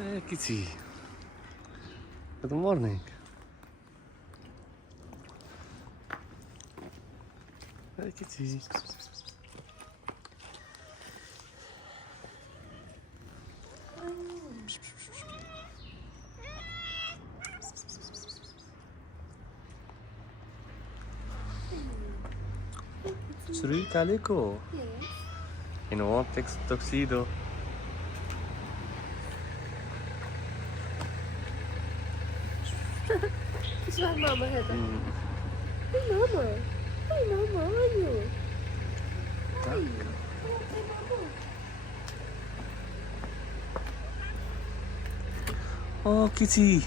Hey, Kitty. Good morning. Hey, Kitty. Suri Calico. Yes. In a warm tuxedo. اسمع ماما هذا. هاي ماما. هاي ماما هايو. هاي. هاي ماما. Oh, Kitty.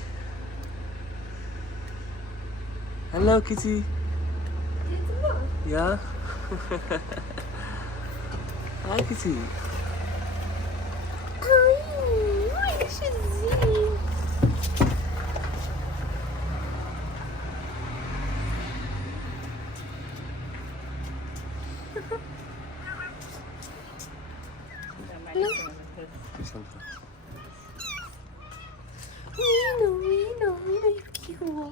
Hello, Kitty. Yeah? Hi, Kitty. هاي شو الزين. وينو يبكي هو.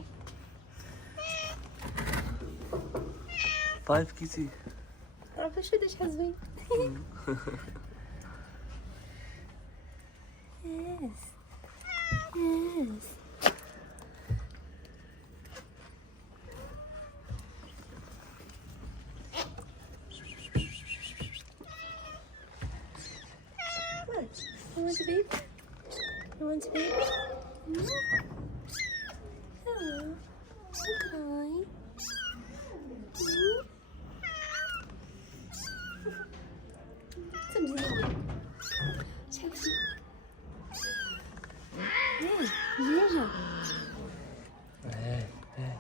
5 Kitty. عارفة شو داش حزوين. Yes. Yes. What? You want a baby? You want a baby? No. Oh. Okay. تمزيني. شوفي. يلا. Hey, hey.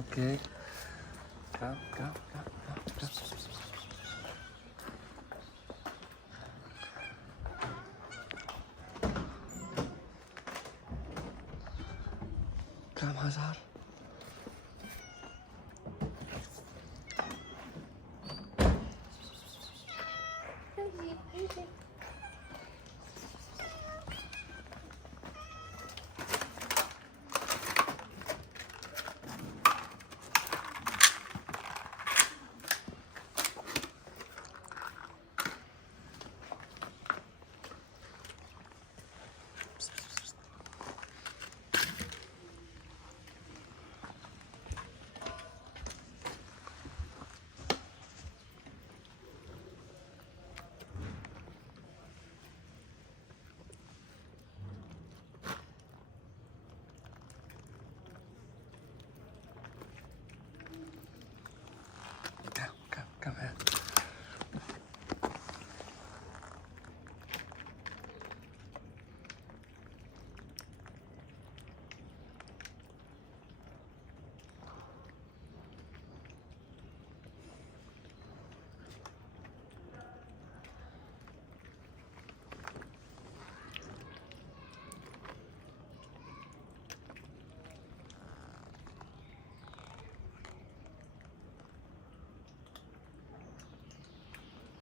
Okay. Come. Come, Hazar.